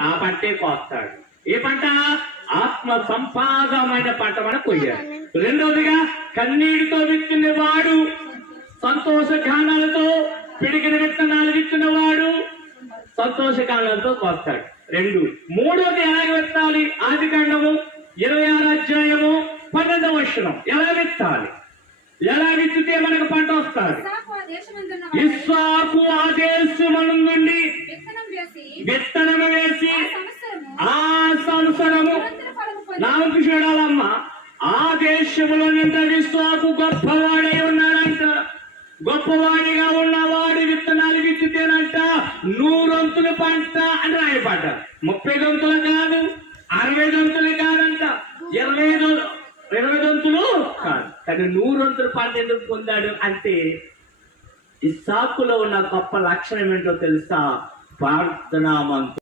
ఆ పంటే కోస్తాడు. ఏ పంట? ఆత్మ సంపాదమైన పంట మన కొయ్యాడు రెండవదిగా కన్నీటితో విత్తున్నవాడు సంతోష గానాలతో పిడికిన విత్తనాలు విత్తున్నవాడు సంతోష గానాలతో కోస్తాడు. రెండు మూడవది ఎలాగ విత్తాలి? ఆది కాండము ఇరవై ఆరు అధ్యాయము పన్నెండవ వచనం. ఎలా విత్తాలి? ఎలా విత్తితే మనకు పంట వస్తుంది? ఇస్సాకు ఆ వేసి ఆ సంవత్సరము? చూడాలమ్మ ఆ దేశంలో విశ్వాకు గొప్పవాడై ఉన్నాడంట. గొప్పవాడిగా ఉన్నవాడి విత్తనాలు విత్తితేనంట నూరొంతుల పంట అని రాయపాట ముప్పై దొంతులు కాదు అరవై దొంతులు కాదంట. ఇరవై ఇరవై దొంతులు కాదు. కానీ నూరొంతుల పంట ఎందుకు పొందాడు అంటే ఈ సాకులో ఉన్న గొప్ప లక్షణం ఏంటో తెలుసా? ప్రార్థనామంతు